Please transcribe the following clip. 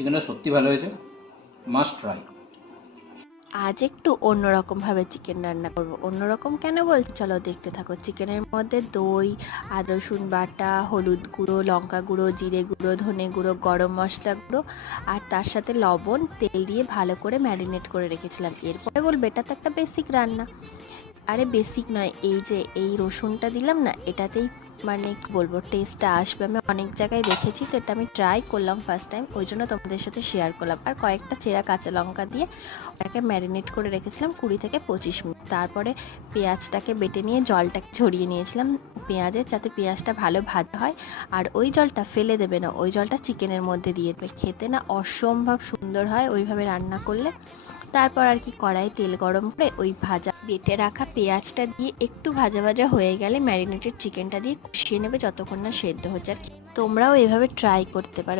চিকেনটা সত্যি ভালো হয়েছে, মাস্ট ট্রাই। আজ একটু অন্যরকমভাবে চিকেন রান্না করব। অন্যরকম কেন বলছি, চলো দেখতে থাকো। চিকেনের মধ্যে দই, আদা রসুন বাটা, হলুদ গুঁড়ো, লঙ্কা গুঁড়ো, জিরে গুঁড়ো, ধনে গুঁড়ো, গরম মশলা গুঁড়ো আর তার সাথে লবণ, তেল দিয়ে ভালো করে ম্যারিনেট করে রেখেছিলাম। এরপরে বলবে এটা তো একটা বেসিক রান্না। আরে বেসিক নয়, এই যে এই রসুনটা দিলাম না, এটাতেই মানে কি বলবো টেস্টটা আসবে। আমি অনেক জায়গায় দেখেছি, তো এটা আমি ট্রাই করলাম ফার্স্ট টাইম, ওই জন্য তোমাদের সাথে শেয়ার করলাম। আর কয়েকটা চেরা কাঁচা লঙ্কা দিয়ে ওটাকে ম্যারিনেট করে রেখেছিলাম 20 থেকে 25 মিনিট। তারপরে পেঁয়াজটাকে বেটে নিয়ে জলটাকে ঝরিয়ে নিয়েছিলাম পেঁয়াজের, যাতে পেঁয়াজটা ভালো ভাজা হয়। আর ওই জলটা ফেলে দেবে না, ওই জলটা চিকেনের মধ্যে দিয়ে দেবে। খেতে না অসম্ভব সুন্দর হয় ওইভাবে রান্না করলে। তারপর আর কি, কড়াই তেল গরম করে ওই ভাজা বেটে রাখা পেঁয়াজটা দিয়ে একটু ভাজা ভাজা হয়ে গেলে ম্যারিনেটেড চিকেনটা দিয়ে কষিয়ে নেবে যতক্ষণ না সেদ্ধ হচ্ছে। আর কি তোমরাও এভাবে ট্রাই করতে পারো।